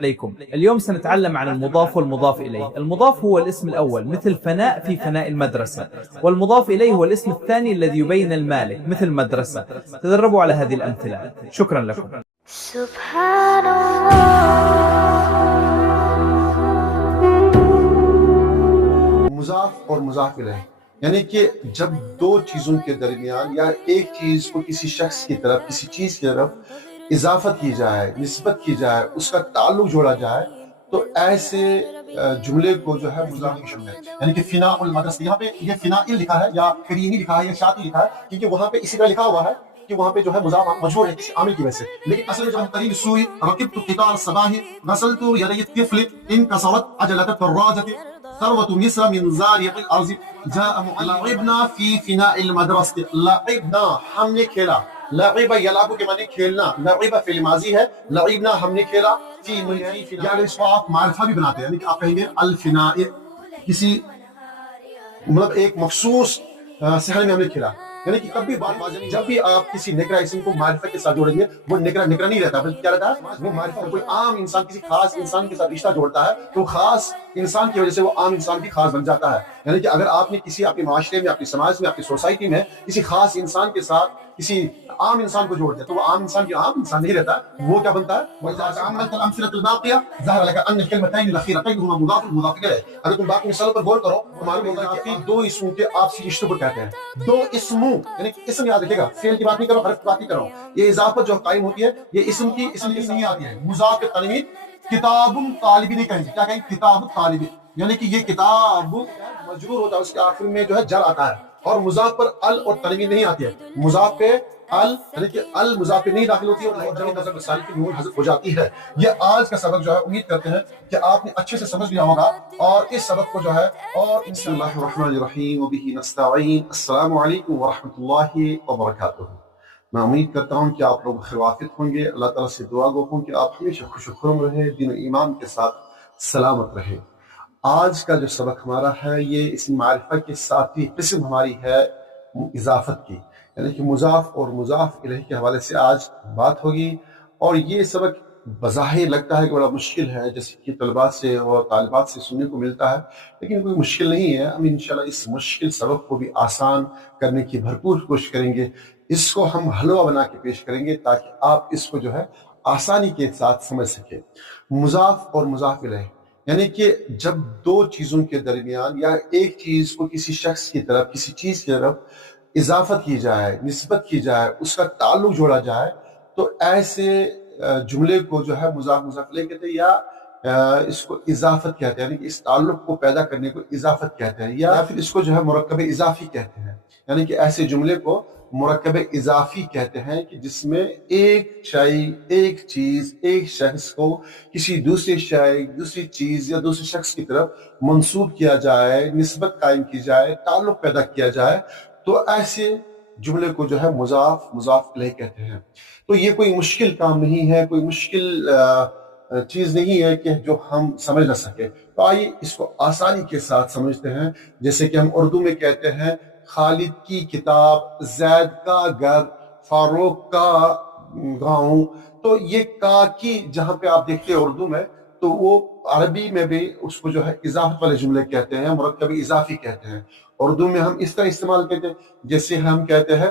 عليكم. اليوم سنتعلم عن المضاف والمضاف إليه. المضاف هو الاسم الأول مثل فناء في فناء المدرسة، والمضاف إليه هو الاسم الثاني الذي يبين المالك مثل مدرسة. تدربوا على هذه الأمثلة. شكرا لكم. سبحان الله. مضاف اور مضاف الیہ یعنی کہ جب دو چیزوں کے درمیان یا ایک چیز کو کسی شخص کی طرف کسی چیز کی طرف اضافت کی جائے، نسبت کی جائے، اس کا تعلق جوڑا جائے، تو ایسے جملے کو جو ہے مضاف شامل ہے. یعنی کہ فناء المدرسہ، یہاں پہ یہ فنائل لکھا ہے یا کرینی لکھا ہے یا شاطی لکھا ہے، کیونکہ وہاں پہ اسی طرح لکھا ہوا ہے کہ وہاں پہ جو ہے مضاف مجرور ہے کسی عامل کی وجہ سے. لیکن اصل میں جو ہے طریق سوئی رکبت قطار الصباح غسلت یدی الطفل انكسرت عجلة الدراجة ثروة مصر من زارق الارض جاء لعبنا في فناء المدرسة. لعبنا ہم نے کھیلا، لعب یلعب کے معنی کھیلنا، لعب فعل ماضی ہے، لعبنا ہم نے کھیلا، فی یعنی اس کو آپ معرفہ بھی بناتے ہیں، یعنی کہ آپ کہیں گے الفناء کسی مطلب ایک مخصوص صحن میں ہم نے کھیلا. یعنی کہ کبھی جب بھی آپ کسی نکرہ اسم کو معرفہ کے ساتھ جوڑیں گے وہ نکرہ نہیں رہتا بلکہ کیا رہتا ہے، وہ معرفہ. کوئی عام انسان کسی خاص انسان کے ساتھ رشتہ جوڑتا ہے تو خاص انسان کی وجہ سے وہ عام انسان بھی خاص بن جاتا ہے. یعنی کہ اگر آپ نے کسی اپنے معاشرے میں، اپنے سماج میں، اپنی سوسائٹی میں کسی خاص انسان کے ساتھ کسی عام انسان کو جوڑ دیا تو وہ عام انسان کی عام انسان نہیں رہتا، وہ کیا بنتا ہے. اگر تم باقی مثالوں پر غور کرو تو معلوم ہوگا کہ دو اسموں کے آپسی رشتوں کو کہتے ہیں. دو اسموں یعنی اسم یاد رکھے گا، فعل کی بات نہیں کرو، حرف کی بات نہیں کرو. یہ اضافت جو قائم ہوتی ہے یہ اسم کی نہیں آتی ہے. مضاف کے تنوین کتاب طالب نہیں کہیں گے، کیا کہیں گے؟ کتاب طالب. یعنی کہ یہ کتاب مجرور ہوتا ہے، اس کے آخر میں جو ہے جر آتا ہے، اور مضاف پر ال اور تنوین نہیں آتی ہے. مضاف پہ ال یعنی کہ ال مضاف پہ نہیں داخل ہوتی ہے اور جمع مذکر سالم کی نون حذف ہو جاتی ہے. یہ آج کا سبق جو ہے امید کرتے ہیں کہ آپ نے اچھے سے سمجھ لیا ہوگا، اور اس سبق کو جو ہے اور بسم اللہ الرحمن الرحیم وبہ نستعین. السلام علیکم ورحمۃ اللہ وبرکاتہ. میں امید کرتا ہوں کہ آپ لوگ خیرافت ہوں گے. اللہ تعالیٰ سے دعا گو ہوں کہ آپ ہمیشہ خوش و خرم رہیں، دین و ایمان کے ساتھ سلامت رہیں. آج کا جو سبق ہمارا ہے یہ اس معرفہ کے ساتھی قسم ہماری ہے اضافت کی، یعنی کہ مضاف اور مضاف الیہ کے حوالے سے آج بات ہوگی. اور یہ سبق بظاہر لگتا ہے کہ بڑا مشکل ہے، جیسے کہ طلباء سے اور طالبات سے سننے کو ملتا ہے، لیکن کوئی مشکل نہیں ہے. ہم انشاءاللہ اس مشکل سبق کو بھی آسان کرنے کی بھرپور کوشش کریں گے. اس کو ہم حلوہ بنا کے پیش کریں گے تاکہ آپ اس کو جو ہے آسانی کے ساتھ سمجھ سکیں. مضاف اور مضاف الیہ یعنی کہ جب دو چیزوں کے درمیان یا ایک چیز کو کسی شخص کی طرف کسی چیز کی طرف اضافت کی جائے، نسبت کی جائے، اس کا تعلق جوڑا جائے، تو ایسے جملے کو جو ہے مضاف مضاف الیہ کہتے ہیں، یا اس کو اضافت کہتے ہیں، یعنی کہ اس تعلق کو پیدا کرنے کو اضافت کہتے ہیں، یا پھر اس کو جو ہے مرکب اضافی کہتے ہیں. یعنی کہ ایسے جملے کو مرکب اضافی کہتے ہیں کہ جس میں ایک شے، ایک چیز، ایک شخص کو کسی دوسرے شے، دوسری چیز یا دوسرے شخص کی طرف منسوب کیا جائے، نسبت قائم کی جائے، تعلق پیدا کیا جائے، تو ایسے جملے کو جو ہے مضاف مضاف الیہ کہتے ہیں. تو یہ کوئی مشکل کام نہیں ہے، کوئی مشکل چیز نہیں ہے کہ جو ہم سمجھ نہ سکے. تو آئیے اس کو آسانی کے ساتھ سمجھتے ہیں. جیسے کہ ہم اردو میں کہتے ہیں خالد کی کتاب، زید کا گھر، فاروق کا گاؤں. تو یہ کا کی جہاں پہ آپ دیکھتے ہیں اردو میں، تو وہ عربی میں بھی اس کو جو ہے اضافت والے جملے کہتے ہیں، مرکب اضافی کہتے ہیں. اردو میں ہم اس طرح استعمال کرتے ہیں، جیسے ہم کہتے ہیں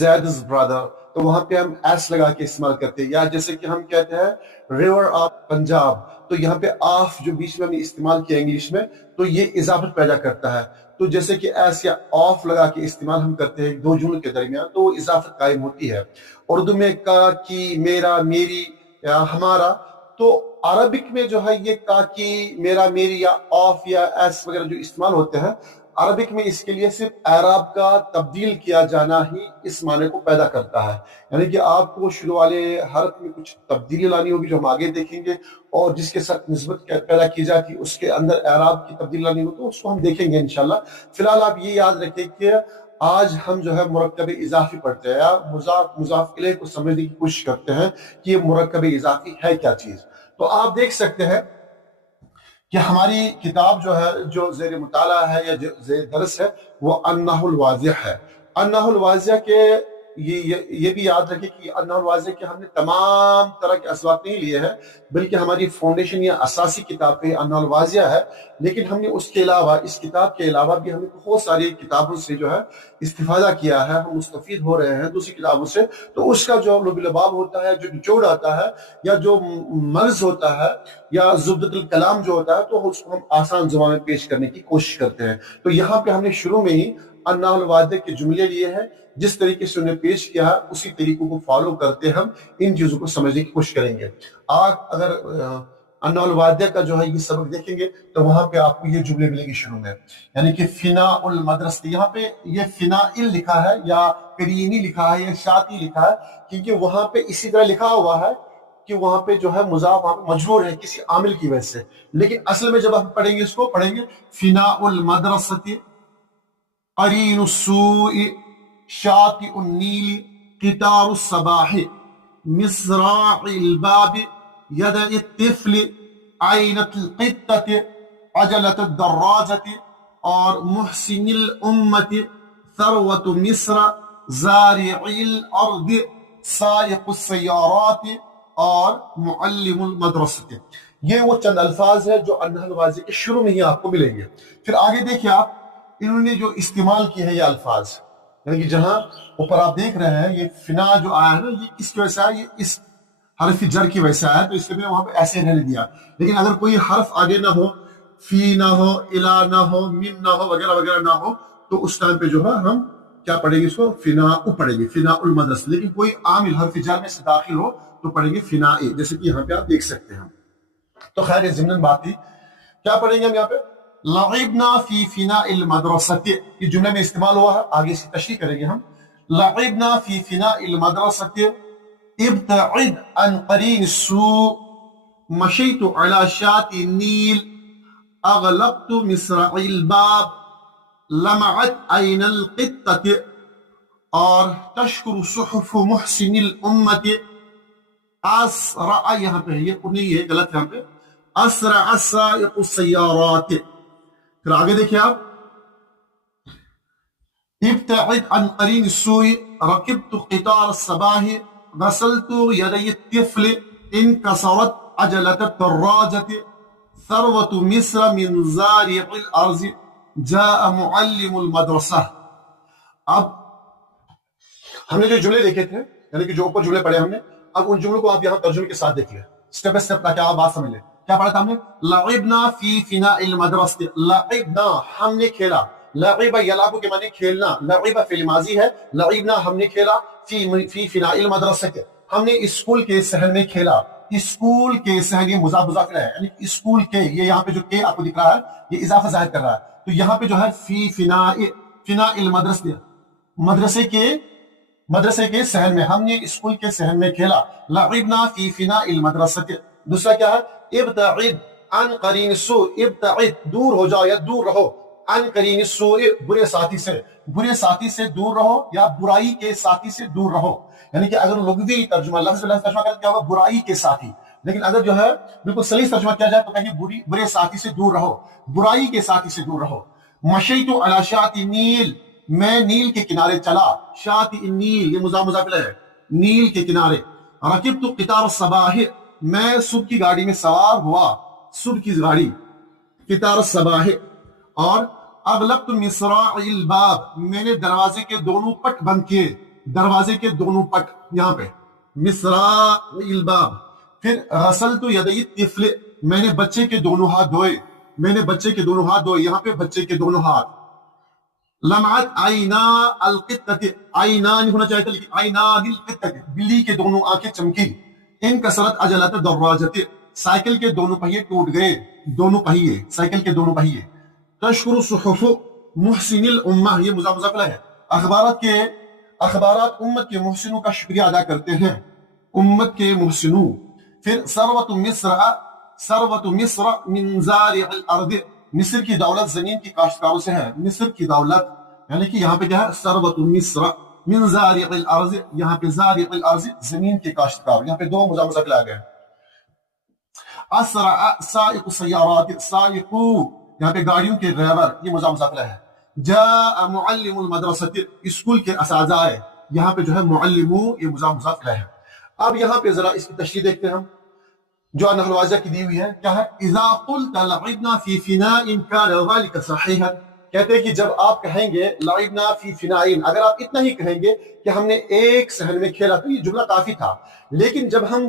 زید's brother، تو وہاں پہ ہم ایس لگا کے استعمال کرتے ہیں. یا جیسے کہ ہم کہتے ہیں ریور آف پنجاب، تو یہاں پہ آف جو بیچ میں ہم نے استعمال کیا انگلش میں، تو یہ اضافت پیدا کرتا ہے. تو جیسے کہ ایس یا آف لگا کے استعمال ہم کرتے ہیں دو جملوں کے درمیان، تو وہ اضافت قائم ہوتی ہے. اردو میں کا، کی، میرا، میری یا ہمارا. تو عربک میں جو ہے یہ کا، کی، میرا، میری یا آف یا ایس وغیرہ جو استعمال ہوتے ہیں، عربک میں اس کے لیے صرف اعراب کا تبدیل کیا جانا ہی اس معنی کو پیدا کرتا ہے. یعنی کہ آپ کو شروع والے حرف میں کچھ تبدیلی لانی ہوگی جو ہم آگے دیکھیں گے، اور جس کے ساتھ نسبت پیدا کی جاتی اس کے اندر اعراب کی تبدیلی لانی ہوگی، تو اس کو ہم دیکھیں گے انشاءاللہ. فی الحال آپ یہ یاد رکھیں کہ آج ہم جو ہے مرکب اضافی پڑھتے ہیں، یا مضاف مضاف الیہ کو سمجھنے کی کوشش کرتے ہیں کہ یہ مرکب اضافی ہے کیا چیز. تو آپ دیکھ سکتے ہیں کہ ہماری کتاب جو ہے، جو زیر مطالعہ ہے یا جو زیر درس ہے، وہ النحو الواضح ہے. النحو الواضح کے یہ بھی یاد رکھیں کہ انہ الواضح کہ ہم نے تمام طرح کے اسباق نہیں لیے ہیں، بلکہ ہماری فاؤنڈیشن یا اساسی کتاب پہ انہ الواضح ہے، لیکن ہم نے اس کے علاوہ، اس کتاب کے علاوہ بھی ہمیں بہت ساری کتابوں سے جو ہے استفادہ کیا ہے، ہم مستفید ہو رہے ہیں دوسری کتابوں سے. تو اس کا جو لب لباب ہوتا ہے، جو نچوڑ آتا ہے، یا جو مرض ہوتا ہے، یا زبدۃ الکلام جو ہوتا ہے، تو اس کو ہم آسان زبان میں پیش کرنے کی کوشش کرتے ہیں. تو یہاں پہ ہم نے شروع میں ہی انہ الواضح کے جملے لیے ہیں، جس طریقے سے انہیں پیش کیا ہے اسی طریقوں کو فالو کرتے ہم ان چیزوں کو سمجھنے کی کوشش کریں گے. اگر انہ الواضح کا جو ہے یہ سبق دیکھیں گے تو وہاں پہ آپ کو یہ جملے ملیں گے شروع میں، یعنی کہ فنا المدرسہ. یہاں پہ یہ فنائل لکھا ہے یا قرینی لکھا ہے یا شاطی لکھا ہے، کیونکہ وہاں پہ اسی طرح لکھا ہوا ہے کہ وہاں پہ جو ہے مضاف مجرور ہے کسی عامل کی وجہ سے، لیکن اصل میں جب ہم پڑھیں گے اس کو پڑھیں گے فنا المدرسہ قرین السوء شاطئ النیل قطار الصباح مصراع الباب ید الطفل عینت القطۃ عجلت الدراجۃ اور محسن الامت ثروت مصر زارع الارض سائق السیارات اور معلم المدرسہ. یہ وہ چند الفاظ ہیں جو انہ الواضح کے شروع میں ہی آپ کو ملیں گے. پھر آگے دیکھیں آپ، انہوں نے جو استعمال کیے ہیں یہ الفاظ، یعنی کہ جہاں اوپر آپ دیکھ رہے ہیں یہ فنا جو آیا ہے نا، یہ کس کی وجہ سے آیا؟ یہ اس حرف جر کی وجہ سے آیا، تو اس کے لیے وہاں پہ ایسے رہنے دیا. لیکن اگر کوئی حرف آگے نہ ہو، فی نہ ہو، الا نہ ہو، من نہ ہو، وغیرہ وغیرہ نہ ہو، تو اس ٹائم پہ جو ہے ہم کیا پڑھیں گے؟ اس کو فنا پڑھیں گے، فنا المدرسہ. لیکن کوئی عامل حرف جر میں سے داخل ہو تو پڑھیں گے فنا، جیسے کہ یہاں پہ آپ دیکھ سکتے ہیں. تو خیر ضمن بات تھی. کیا پڑھیں گے ہم یہاں پہ؟ لعبنا فی فناء المدرسہ. یہ جملے میں استعمال ہوا ہے، آگے اس کی تشریح کریں گے ہم. لعبنا فی فناء المدرسہ ابتعد عن قرین السوء مشیت علی شاطئ النیل اغلقت مصراع الباب لمعت عین القطۃ اور تشکر صحف محسن الامت اسرع. یہاں پہ یہ نہیں ہے، غلط یہاں پہ اسرع سائق السیارات. پھر آگے دیکھیں آپ، ابتعد عن قرین السوء رکبت قطار الصباح غسلت یدی الطفل انکسرت عجلت الدراجۃ ثروت مصر من زارع الارض جاء معلم المدرسہ. اب ہم نے جو جملے دیکھے تھے، یعنی کہ جو اوپر جملے پڑھے ہم نے، اب ان جملوں کو آپ یہاں ترجمے کے ساتھ دیکھ لیں اسٹیپ بائی اسٹیپ تاکہ آپ بات سمجھ لیں. کیا پڑھا تھا ہم نے؟ لعبنا فی فناء المدرسہ. لعبنا ہم نے کھیلا. لعب یلعب کے معنی کھیلنا. لعب فعل ماضی ہے. لعبنا ہم نے کھیلا فی فناء المدرسہ ہم نے اسکول کے صحن میں کھیلا. اسکول کے صحن یہ مضاف مضاف ہے، یعنی اسکول کے، یہ یہاں پہ جو کے آپ کو دکھ رہا ہے یہ اضافہ ظاہر کر رہا ہے. تو یہاں پہ جو ہے فی فناء المدرسہ، مدرسے کے صحن میں، ہم نے اسکول کے صحن میں کھیلا. لعبنا فی فناء المدرسہ. دوسرا کیا ہے؟ ابتعد عن قرین السوء. ابتعد دور ہو جاؤ یا دور رہو، عن قرین السوء برے ساتھی سے، برے ساتھی سے دور رہو یا برائی کے ساتھی سے دور رہو. یعنی کہ اگر لغوی ترجمہ لفظ ترجمہ کریں کیا ہوگا؟ برائی کے ساتھی. لیکن اگر جو ہے بالکل صحیح ترجمہ کیا جائے تو کہیں برے ساتھی سے دور رہو، برائی کے ساتھی سے دور رہو. مشیت علی شاطئ النیل میں نیل کے کنارے چلا. شاطئ النیل یہ مضاف مضاف الیہ ہے، نیل کے کنارے. رکبت قطار الصباح میں صبح کی گاڑی میں سوار ہوا، صبح کی گاڑی، قطار الصباح. اور اغلقت مصراع الباب میں نے دروازے کے دونوں پٹ بند کیے. دروازے کے دونوں پٹ یہاں پہ مصراع الباب. پھر غسلت یدی الطفل میں نے بچے کے دونوں ہاتھ دھوئے. میں نے بچے کے دونوں ہاتھ دھوئے. یہاں پہ بچے کے دونوں ہاتھ. لمعت عینا القطۃ، عینا نہیں ہونا چاہیے تھا لیکن عینان القطۃ، بلی کے دونوں آنکھیں چمکی. انکسرت عجلۃ الدراجۃ سائیکل کے دونوں پہیے ٹوٹ گئے. دونوں پہیے، سائیکل کے دونوں پہیے. تشکر صحف محسن الامہ یہ مضاف مضاف الیہ ہے. اخبارات امت کے محسنوں کا شکریہ ادا کرتے ہیں، امت کے محسنوں. پھر ثروت مصر من زارع الارض مصر کی دولت زمین کی کاشتکاروں سے ہے. مصر کی دولت یعنی کہ یہاں پہ کیا ہے؟ ثروت مصر من زارع الارض. یہاں پہ زارع الارض زمین کے کاشتکار. یہاں پہ دو مضاف مضاف الیہ گئے. اسرع سائق السیارات، سائق یہاں پہ گاڑیوں کے ڈرائیور یہ مضاف مضاف الیہ ہے. جاء معلم المدرسہ اسکول کے اساتذہ آئے. یہاں پہ جو ہے معلمو یہ مضاف مضاف الیہ ہے. اب یہاں پہ ذرا اس کی تشریح دیکھتے ہیں ہم جو نحو الواضح کی دی ہوئی ہے. کیا ہے؟ اذا قلت لعبنا فی فناء كان ذلك صحیحا. کہتے ہیں کہ جب آپ کہیں گے لعبنا فی فناء، اگر آپ اتنا ہی کہیں گے کہ ہم نے ایک صحن میں کھیلا تو یہ جملہ کافی تھا. لیکن جب ہم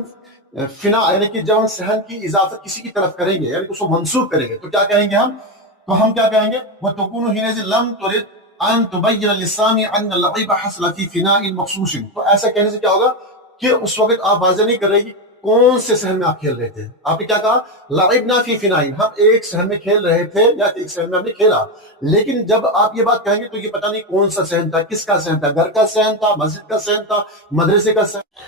فنا یعنی کہ جب ہم صحن کی اضافت کسی کی طرف کریں گے یعنی کہ اس کو منسوب کریں گے تو کیا کہیں گے ہم؟ تو ہم کیا کہیں گے؟ وَتَكُونُ حِينَئِذٍ لَمْ تُرِدْ أَن تُبَيِّنَ لِلسَّامِعِ أَنَّ اللَّعِبَ حَصَلَ فِي فِنَاءٍ مَخْصُوصٍ. تو ایسا کہنے سے کیا ہوگا کہ اس وقت آپ واضح نہیں کر رہے کہ کون سے صحن میں آپ کھیل رہے تھے. آپ نے کیا کہا؟ لعبنا فی فنائن، ہم ایک صحن میں کھیل رہے تھے یا ایک صحن میں ہم نے کھیلا. لیکن جب آپ یہ بات کہیں گے تو یہ پتہ نہیں کون سا صحن تھا، کس کا صحن تھا، گھر کا صحن تھا، مسجد کا صحن تھا، مدرسے کا صحن.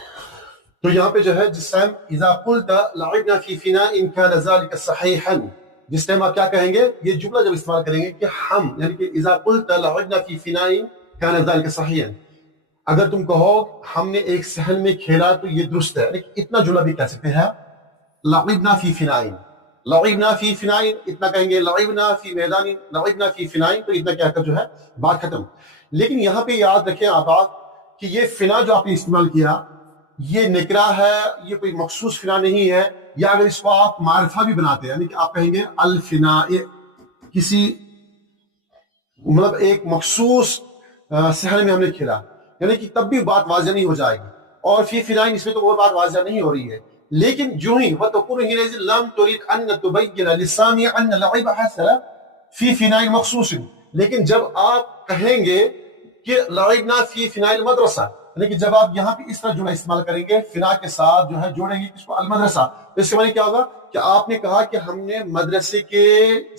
تو یہاں پہ جو ہے جس ٹائم اذا قلت لعبنا فی فناء كان ذلك صحیحا، جس ٹائم آپ کیا کہیں گے؟ یہ جملہ جب استعمال کریں گے کہ ہم یعنی کہ اذا قلت لعبنا فی فناء كان ذلك صحیحا، اگر تم کہو ہم نے ایک صحن میں کھیلا تو یہ درست ہے. لیکن اتنا جملہ بھی کہہ سکتے ہیں لعبنا فی فناء، لعبنا فی فناء اتنا کہیں گے، لعبنا فی میدان، لعبنا فی فناء تو اتنا کہہ کر جو ہے بات ختم. لیکن یہاں پہ یاد رکھیں آپ کہ یہ فنا جو آپ نے استعمال کیا یہ نکرہ ہے، یہ کوئی مخصوص فنا نہیں ہے. یا اگر اس کو آپ معرفہ بھی بناتے ہیں یعنی کہ آپ کہیں گے الفناء، کسی مطلب ایک مخصوص صحن میں ہم نے کھیلا، یعنی کہ تب بھی بات واضح نہیں ہو جائے گی. اور فی فناء اس میں تو وہ بات واضح نہیں ہو رہی ہے. لیکن جو ہی وَتَقُولُ حِينَئِذٍ لَمْ تُرِدْ أَن تُبَيِّنَ لِلسَّامِعِ أَنَّ اللَّعِبَ حَصَلَ فِي فِنَاءٍ مَخْصُوصٍ. لیکن جب آپ کہیں گے کہ لعبنا فی فناء المدرسہ، یعنی کہ جب آپ یہاں پہ اس طرح جملہ استعمال کریں گے فنا کے ساتھ جو ہے جوڑیں گے کس کو؟ المدرسہ، تو اس کے معنی کیا ہوگا کہ آپ نے کہا کہ ہم نے مدرسے کے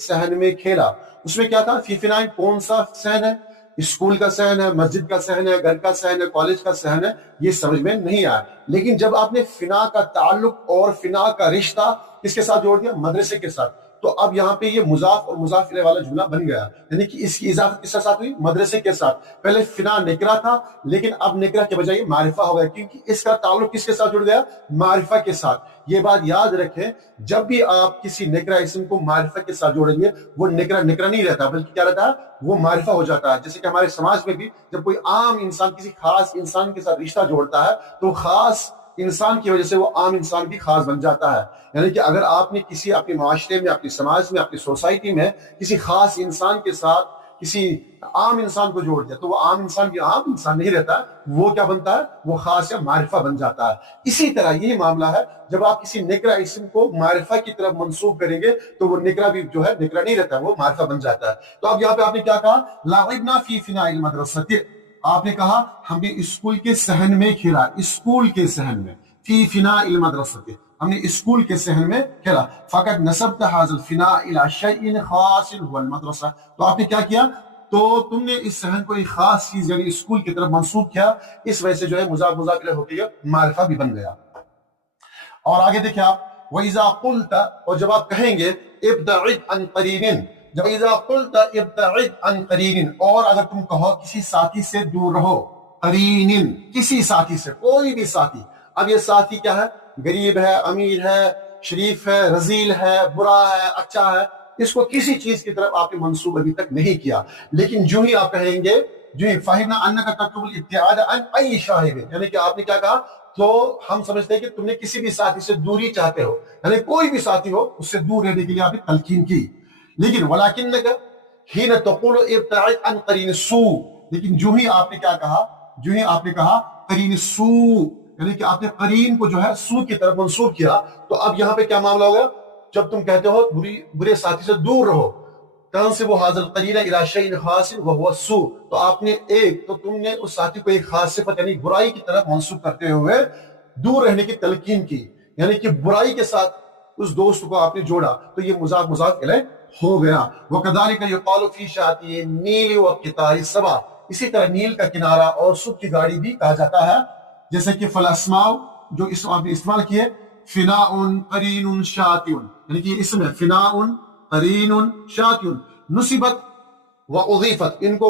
صحن میں کھیلا. اس میں کیا تھا؟ فی فناء کون سا صحن ہے؟ اسکول کا صحن ہے، مسجد کا صحن ہے، گھر کا صحن ہے، کالج کا صحن ہے، یہ سمجھ میں نہیں آیا. لیکن جب آپ نے فنا کا تعلق اور فنا کا رشتہ کس کے ساتھ جوڑ دیا؟ مدرسے کے ساتھ، تو اب یہاں پہ یہ مضاف اور مضاف الیہ والا جملہ بن گیا. یعنی کہ اس کی اضافت کس کے ساتھ ہوئی؟ مدرسے کے ساتھ. پہلے فنا نکرہ تھا لیکن اب نکرہ کے بجائے معرفہ ہو گیا کیونکہ اس کا تعلق کس کے ساتھ جڑ گیا؟ معرفہ کے ساتھ. یہ بات یاد رکھیں، جب بھی آپ کسی نکرہ اسم کو معرفہ کے ساتھ جوڑیں گے وہ نکرہ نہیں رہتا بلکہ کیا رہتا ہے؟ وہ معرفہ ہو جاتا ہے. جیسے کہ ہمارے سماج میں بھی جب کوئی عام انسان کسی خاص انسان کے ساتھ رشتہ جوڑتا ہے تو خاص انسان کی وجہ سے وہ عام انسان بھی خاص بن جاتا ہے. یعنی کہ اگر آپ نے کسی اپنے معاشرے میں، اپنے سماج میں، اپنی سوسائٹی میں کسی خاص انسان کے ساتھ کسی عام انسان کو جوڑ دیا تو وہ عام انسان بھی عام انسان نہیں رہتا، وہ کیا بنتا ہے؟ وہ خاص یا معرفہ بن جاتا ہے. اسی طرح یہی معاملہ ہے، جب آپ کسی نکرہ اسم کو معرفہ کی طرف منسوب کریں گے تو وہ نکرہ بھی جو ہے نکرہ نہیں رہتا، وہ معرفہ بن جاتا ہے. تو اب یہاں پہ آپ نے کیا کہا؟ لعبنا فی فناء المدرسہ، آپ نے کہا ہم نے اسکول کے صحن میں کھیلا، اسکول کے صحن میں، فی فناء المدرسہ، ہم نے اسکول کے صحن میں کھیلا. فقط نسبت هذا الفناء الى شيء خاص هو المدرسہ، تو آپ نے کیا کیا؟ تو تم نے اس صحن کو ایک خاص چیز یعنی اسکول کی طرف منسوب کیا، اس وجہ سے جو ہے مضاف مضاف الیہ ہو کے معرفہ بھی بن گیا. اور آگے دیکھیں آپ وَإِذَا قُلْتَ، اور جب آپ کہیں گے ابتعد عن قرین، جب اذا قلت ابتعد عن قرین، اور اگر تم کہو کسی ساتھی سے دور رہو، قرین کسی ساتھی سے، کوئی بھی ساتھی. اب یہ ساتھی کیا ہے؟ غریب ہے، امیر ہے، شریف ہے، رذیل ہے، برا ہے، اچھا ہے، اس کو کسی چیز کی طرف آپ نے منسوب ابھی تک نہیں کیا. لیکن جو ہی آپ کہیں گے جو ہی فَهِمْنَا أَنَّكَ تَطْلُبُ الْإِبْتِعَادَ عَنْ أَيِّ شَاهِدٍ، یعنی کہ آپ نے کیا کہا؟ تو ہم سمجھتے ہیں کہ تم نے کسی بھی ساتھی سے دوری چاہتے ہو، یعنی کوئی بھی ساتھی ہو اس سے دور رہنے کے لیے آپ نے تلقین کی. لیکن وَلَكِنَّكَ حِينَ تَقُولُ ابْتَعِدْ عَنْ قَرِينِ السُّوءِ، لیکن جو ہی آپ نے کیا کہا؟ جو ہی آپ نے کہا قرین السوء، یعنی کہ آپ نے قرین کو جو ہے سو کی طرف منسوب کیا. تو اب یہاں پہ کیا معاملہ ہوگا؟ جب تم کہتے ہو برے ساتھی سے دور رہو، تنسب هذا القرین الى شیء خاص وهو السوء، تو آپ نے تم نے اس ساتھی کو ایک خاص صفت یعنی برائی کی طرف منسوب کرتے ہوئے دور رہنے کی تلقین کی، یعنی کہ برائی کے ساتھ اس دوست کو آپ نے جوڑا تو یہ مضاف مضاف الیہ ہو گیا. وَكَذَلِكَ يُقَالُ فِي شَاطِئِ النِّيلِ وَقِطَارِ الصَّبَا، اسی طرح نیل کا کنارہ اور صبح کی گاڑی بھی کہا جاتا ہے. جیسے کہ فلاسماء جو اسم آپ نے استعمال کیے، فناء قرین شاطئ، یعنی کہ اسم ہے فناء قرین شاطئ، نصبت و اضیفت، ان کو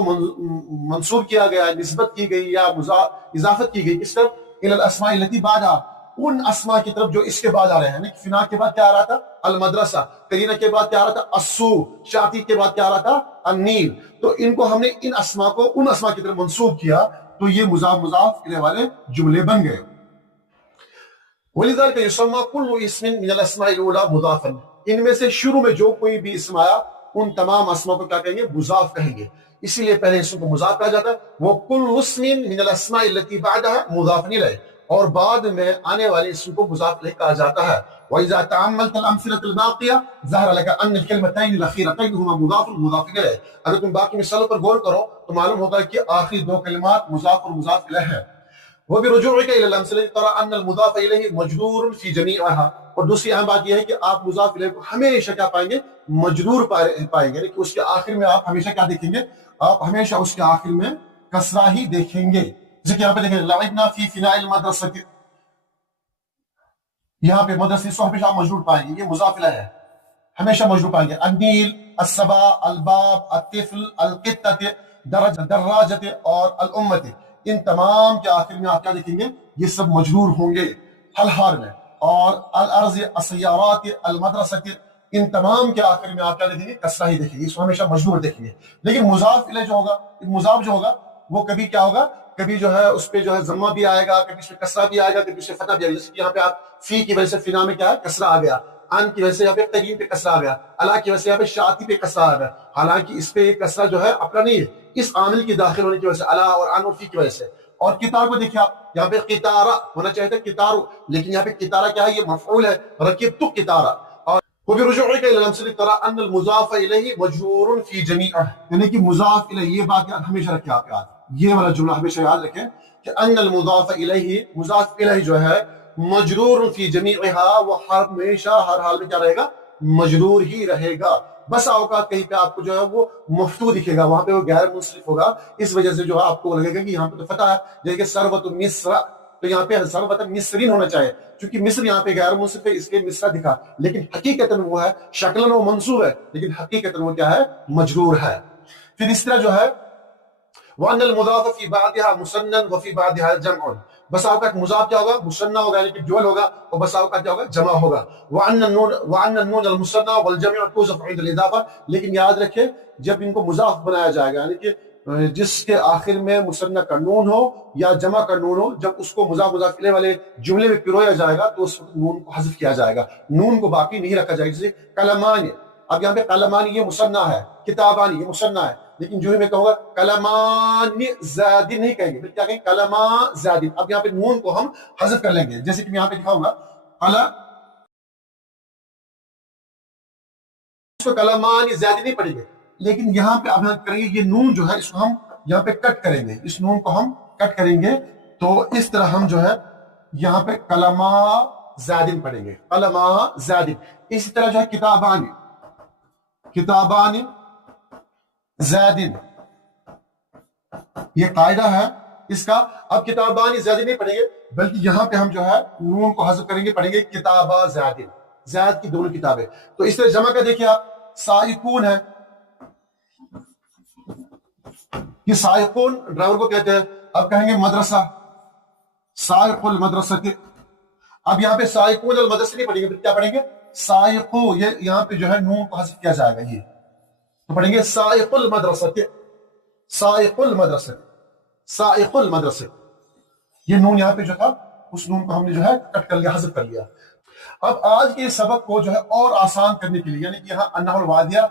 منصوب کیا گیا، نسبت کی گئی یا اضافت کی گئی، اس طرف الی الاسماء التي بعدها، ان اسماء کی طرف جو اس کے بعد آ رہے ہیں. فنا کے بعد کیا آ رہا تھا؟ المدرسہ، قرینہ کے بعد کیا آ رہا تھا؟ السوء، شاطئ کے بعد کیا آ رہا تھا؟ النیل. تو ان کو ہم نے ان اسماء کو ان اسماء کی طرف منسوب کیا تو یہ مضاف مضاف الیہ والے جملے بن گئے. وَلِذَلِكَ يُسَمَّى كُلُّ اسْمٍ مِنَ الْأَسْمَاءِ الْأُولَى مُضَافًا. ان میں سے شروع میں جو کوئی بھی اسم آیا ان تمام اسماء کو کیا کہیں گے؟ مضاف کہیں گے. اسی لیے پہلے اسم کو مضاف کہا جاتا ہے. وَكُلُّ اسْمٍ مِنَ الْأَسْمَاءِ الَّتِي بَعْدَهَا مُضَافٌ إِلَيْهِ. اور بعد میں آنے والے اسم کو مضاف الیہ کہا جاتا ہے. وَإِذَا تَأَمَّلْتَ الْأَمْثِلَةَ الْبَاقِيَةَ ظَهَرَ لَكَ أَنَّ الْكَلِمَتَيْنِ الْأَخِيرَتَيْنِ هُمَا مُضَافٌ إِلَيْهِ. اگر تم باقی مثالوں پر غور کرو تو معلوم ہوگا کہ آخری دو کلمات مضاف اور مضاف الیہ ہیں. وَبِرُجُوعِكَ إِلَى الْأَمْثِلَةِ تَرَى أَنَّ الْمُضَافَ إِلَيْهِ مَجْرُورٌ فِي جَمِيعِهَا. اور دوسری اہم بات یہ ہے کہ آپ مضاف الیہ کو ہمیشہ کیا پائیں گے؟ مجرور پائیں گے. یعنی کہ اس کے آخر میں آپ ہمیشہ کیا دیکھیں گے؟ آپ ہمیشہ اس کے آخر میں کسرہ ہی دیکھیں گے. جیسے کہ یہاں پہ دیکھیں لعبنا فی فناء المدرسۃ، یہاں پہ مدرسے سے ہمیشہ آپ مجرور پائیں گے، یہ مضاف الیہ ہے، ہمیشہ مجرور پائیں گے. النیل، الصبا، الباب، الطفل، القطۃ، دراجۃ اور الامۃ، ان تمام کے آخر میں آپ کیا دیکھیں گے؟ یہ سب مجرور ہوں گے ہر حال میں. اور الارض، السیارات، المدرسۃ، ان تمام کے آخر میں آپ کیا دیکھیں گے؟ کسرہ ہی دیکھیں گے، اس کو ہمیشہ مجرور دیکھیں گے. لیکن مضاف الیہ جو ہوگا، مضاف جو ہوگا وہ کبھی کیا ہوگا؟ کبھی جو ہے اس پہ جو ہے ضمہ بھی آئے گا، کبھی اس پہ کسرہ بھی آئے گا، کبھی اس پہ فتح بھی آئے گا. جیسے کہ یہاں پہ آپ فی کی وجہ سے فنا میں کیا ہے؟ کسرہ آ گیا. ان کی وجہ سے یہاں پہ قرین پہ کسرہ آ گیا. الا کی وجہ سے یہاں پہ شاتی پہ کسرہ آ گیا. حالانکہ اس پہ ایک کسرہ جو ہے اپنا نہیں ہے، اس عامل کی داخل ہونے کی وجہ سے، الا اور ان اور فی کی وجہ سے. اور کتار کو دیکھیں آپ، یہاں پہ قطارہ ہونا چاہیے تھا کتارو، لیکن یہاں پہ کتارہ کیا ہے؟ یہ مفعول ہے، رکبت کتارہ. اور وبرجوعک الی الامثلۃ ترى ان المضاف الیہ مجرور فی جمیعہ، یعنی کہ مضاف الیہ، یہ بات یاد ہمیشہ رکھیں آپ یاد، یہ والا جملہ ہمیشہ یاد رکھیں کہ ان المضاف الیہ، مضاف الیہ جو ہے مجرور فی جمیعہا، وہ ہمیشہ ہر حال میں کیا رہے گا؟ مجرور ہی رہے گا. بس اوقات کہیں پہ آپ کو جو ہے وہ مفتوح دکھے گا، وہاں پہ وہ غیر منصرف ہوگا، اس وجہ سے جو ہے آپ کو لگے گا کہ یہاں پہ تو فتح ہے. جیسے کہ ثروت مصر، تو یہاں پہ ثروت مصرین ہونا چاہیے، چونکہ مصر یہاں پہ غیر منصرف ہے اس لیے مصر دکھا، لیکن حقیقتاً وہ ہے، شکلاً وہ منصوب ہے لیکن حقیقتاً وہ کیا ہے؟ مجرور ہے. پھر اس طرح جو ہے وَأَنَّ الْمُضَافَ فِي بَعْضِهَا مُثَنًّى وَفِي بَعْضِهَا جَمْعٌ، بس اوقات مضاف کیا ہوگا؟ مثنیٰ ہوگا، یعنی کہ ڈوئل ہوگا، اور بس اوقات کیا ہوگا؟ جمع ہوگا. وَأَنَّ النُّونَ الْمُثَنَّى وَالْجَمْعُ تُحْذَفُ عِندَ الْإِضَافَةِ، لیکن یاد رکھیں جب ان کو مضاف بنایا جائے گا، یعنی کہ جس کے آخر میں مثنیٰ کا نون ہو یا جمع کا نون ہو، جب اس کو مضاف مضاف الیہ والے جملے میں پرویا جائے گا تو اس نون کو حذف کیا جائے گا، نون کو باقی نہیں رکھا جائے گا. جیسے قلمان، اب یہاں پہ قلمان یہ مثنیٰ ہے، کتابان یہ مثنیٰ ہے، لیکن جو ہی میں کہوں گا کلمان زادین نہیں کہیں گے، بلکہ کیا کہیں؟ کلمان زادین. اب یہاں پہ نون کو ہم حذف کر لیں گے، جیسے کہ میں یہاں پہ دکھاؤں گا اس کو کلمان زادین نہیں پڑھیں گے، لیکن یہاں پہ اب ہم کریں گے یہ نون جو ہے اس کو ہم یہاں پہ کٹ کریں گے، اس نون کو ہم کٹ کریں گے، تو اس طرح ہم جو ہے یہاں پہ کلما زادین پڑھیں گے، کلما زادین. اسی طرح جو ہے کتابان، کتابان زادین، یہ قاعدہ ہے اس کا. اب کتابان زادین نہیں پڑھیں گے بلکہ یہاں پہ ہم جو ہے نون کو حذف کریں گے، پڑھیں گے کتابا زادین، زاد کی دونوں کتابیں. تو اس طرح جمع کا دیکھیں آپ، سائقون ہے، یہ سائقون ڈرائیور کو کہتے ہیں. اب کہیں گے مدرسہ، سائق المدرسہ. اب یہاں پہ سائقون المدرسہ نہیں پڑھیں گے، کیا پڑھیں گے؟ سائقو، یہ یہاں پہ جو ہے نون کو حذف کیا جائے گا، یہ تو پڑھیں گے سائق المدرسہ، سائق المدرسہ، سائق المدرسہ. یہ نون یہاں پہ جو تھا اس نون کو ہم نے جو ہے کٹ کر لیا، حذف کر لیا. اب آج کے سبق کو جو ہے اور آسان کرنے کے لیے، یعنی کہ یہاں انحو الوادیہ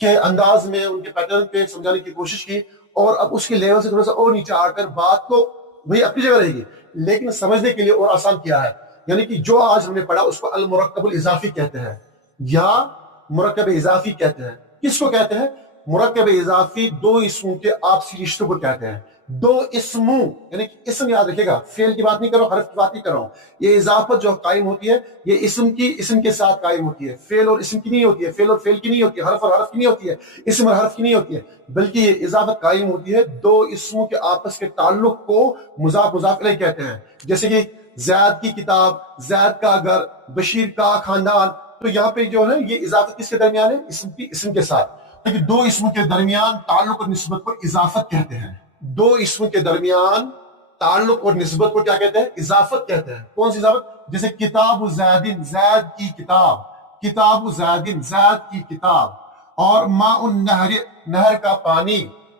کے انداز میں ان کے پیٹرن پہ سمجھانے کی کوشش کی، اور اب اس کے لیول سے تھوڑا سا اور نیچے آ کر بات کو وہی اپنی جگہ رہے گی لیکن سمجھنے کے لیے اور آسان کیا ہے. یعنی کہ جو آج ہم نے پڑھا اس کو المرکب الاضافی کہتے ہیں یا مرکب اضافی کہتے ہیں. کس کو کہتے ہیں؟ مرکب اضافی دو اسموں کے آپسی رشتوں کو کہتے ہیں. دو اسموں یعنی کہ اسم یاد رکھے گا، فعل کی بات نہیں کرو، حرف کی بات نہیں کر رہا ہوں. یہ اضافت جو قائم ہوتی ہے یہ اسم کے ساتھ قائم ہوتی ہے، فعل اور اسم کی نہیں ہوتی ہے، فعل اور فعل کی نہیں ہوتی ہے، حرف اور حرف کی نہیں ہوتی ہے، اسم اور حرف کی نہیں ہوتی ہے، بلکہ یہ اضافت قائم ہوتی ہے دو اسموں کے آپس کے تعلق کو مضاف مضاف الیہ کہتے ہیں. جیسے کہ زید کی کتاب، زید کا گھر، بشیر کا خاندان. تو یہاں پہ جو ہے یہ اضافت کس کے درمیان ہے؟ اسم کے ساتھ. لیکن دو اسموں کے درمیان تعلق اور نسبت کو اضافت کہتے ہیں. دو اسموں کے درمیان تعلق اور نسبت کو کیا کہتے ہیں؟ اضافت کہتے ہیں. کون سی اضافت؟ جیسے کتاب زیدن، زید کی کتاب، کتاب زیدن، زید کی کتاب. اور ماء النہر، نہر کا پانی،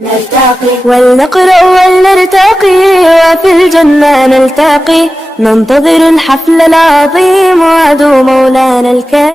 نلتقي ولنقرأ ولنرتقي وفي الجنة نلتقي ننتظر الحفل العظيم وعدو مولانا الكريم.